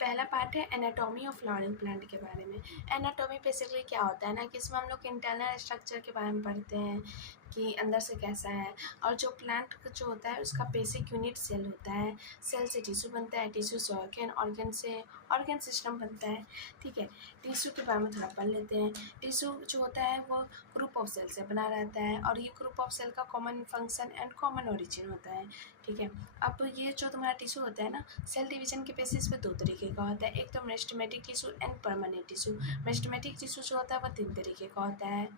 पहला पार्ट है anatomy of flowering plant के बारे में। एनाटॉमी बेसिकली क्या होता है ना कि इसमें हम लोग इंटरनल स्ट्रक्चर के बारे में पढ़ते हैं कि अंदर से कैसा है, और जो प्लांट जो होता है उसका बेसिक यूनिट सेल होता है। सेल से टिश्यू बनता है, टिश्यू से ऑर्गन, ऑर्गन से ऑर्गन सिस्टम बनता है। ठीक है, टिश्यू के बारे में थोड़ा पढ़ लेते हैं। टिश्यू जो होता है वो ग्रुप ऑफ सेल से बना रहता है, और ये ग्रुप ऑफ सेल का common function and common origin होता है। ठीक है, अब ये जो तुम्हारा टिश्यू होता है ना, सेल डिवीजन के बेसिस पे दो तरीके का होता है। एक तो meristematic tissue and permanent tissue. Meristematic tissue जो होता है वो 3 तरीके का होता है।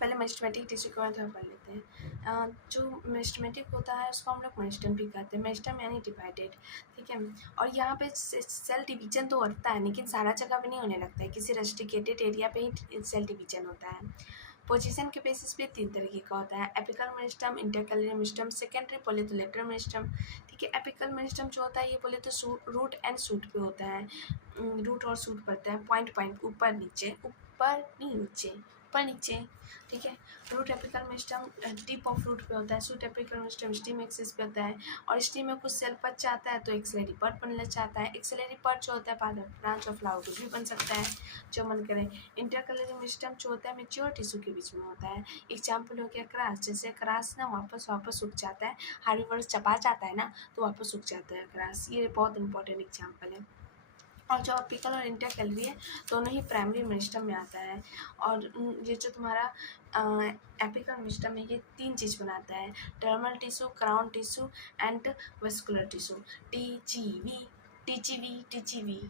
पहले मेरिस्टेमेटिक टिश्यू के बारे में पढ़ लेते हैं। जो मेरिस्टेमेटिक होता है उसको हम लोग मेरिस्टम भी कहते हैं, मेरिस्टम यानी डिवाइडेड। ठीक है, और यहाँ पे सेल डिवीजन तो होता है लेकिन सारा जगह पे नहीं होने लगता है, किसी रेस्ट्रिकेटेड एरिया पे ही सेल डिवीजन होता है। पोजीशन के बेसिस पे 3 तरीके का होता है, apical meristem, intercalary meristem, secondary बोले तो लेटरल मेरिस्टम। ठीक है, एपिकल मेरिस्टम जो होता है ये बोले तो रूट एंड शूट पे होता है। रूट और शूट पड़ता है पॉइंट पॉइंट ऊपर नीचे, ऊपर नहीं नीचे, ऊपर नीचे। ठीक है, root apical meristem tip of root पे होता है, shoot apical meristem stem axis पे होता है, और स्टीम में कुछ सेल बच जाता है तो एक्सिलरी पार्ट बनना चाहता है। एक्सिलरी पार्ट जो होता है part of branch of flower भी बन सकता है जो मन करे। इंटरकैलरी मेरिस्टम जो होता है मैच्योर टिश्यू के बीच में होता है। एग्जाम्पल हो गया क्रास, जैसे क्रास ना वापस सूख जाता है, हार्डवर्स चबा जाता है ना तो वापस सूख जाता है क्रास, ये बहुत इंपॉर्टेंट एग्जाम्पल है। और जो अपिकल और इंटरकैलरी है दोनों ही प्राइमरी मेरिस्टम में आता है। और ये जो तुम्हारा एपिकल मेरिस्टम है ये 3 चीज़ बनाता है, dermal tissue, ground tissue and vascular tissue. TGV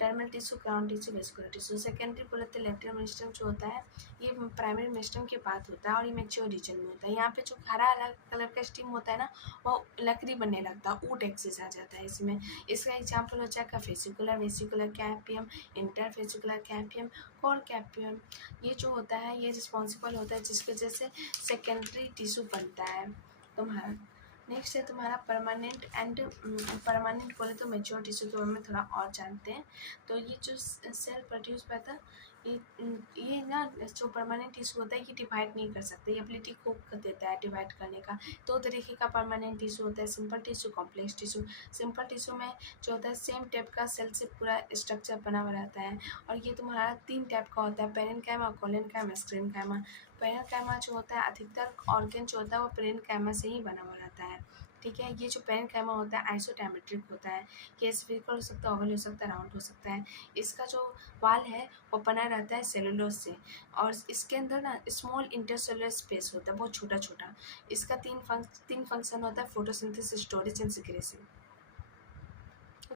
dermal tissue, ground tissue, vascular tissue. Secondary बोले तो लेटरल मेरिस्टम जो होता है ये प्राइमरी मेरिस्टम के बाद होता है और ये मैच्योर रीजन में होता है। यहाँ पे जो हरा अलग कलर का स्टीम होता है ना वो लकड़ी बनने लगता है, ऊट एक्सिस आ जाता है इसमें। इसका एग्जाम्पल हो जाएगा फेसिकुलर, वेसिकुलर कैम्पियम, इंटरफेसिकुलर कैम्पियम, कोर कैम्पियम। ये जो होता है ये रिस्पॉन्सिबल होता है जिसकी वजह से सेकेंडरी टिश्यू बनता है तुम्हारा। नेक्स्ट है तुम्हारा परमानेंट एंड परमानेंट बोले तो मैच्योर टिश्यू के बारे में थोड़ा और जानते हैं। तो ये जो सेल प्रोड्यूस करता है ये ना जो परमानेंट टिश्यू होता है ये डिवाइड नहीं कर सकते, ये एबिलिटी को देता है डिवाइड करने का। 2 तरीके का परमानेंट टिश्यू होता है, simple tissue, complex tissue. Simple tissue में जो होता है सेम टाइप का सेल से पूरा स्ट्रक्चर बना हुआ रहता है, और ये तुम्हारा 3 टाइप का होता है, पेरेन्काइमा, कोलेनकाइमा, स्क्लेरेन्काइमा। पेरेन्काइमा जो होता है अधिकतर ऑर्गन जो होता है वो पेरेन्काइमा से ही बना हुआ रहता है। ठीक है, ये जो पेरेन्काइमा होता है आइसोडायमेट्रिक होता है, ये स्फीरिकल हो सकता है, ओवल हो सकता है, राउंड हो सकता है। इसका जो वाल है वो बना रहता है सेलुलोज से, और इसके अंदर ना स्मॉल इंटरसेलुलर स्पेस होता है बहुत छोटा छोटा। इसका तीन फंक्शन होता है, फोटोसिंथेसिस, स्टोरेज एंड सिक्रेशन।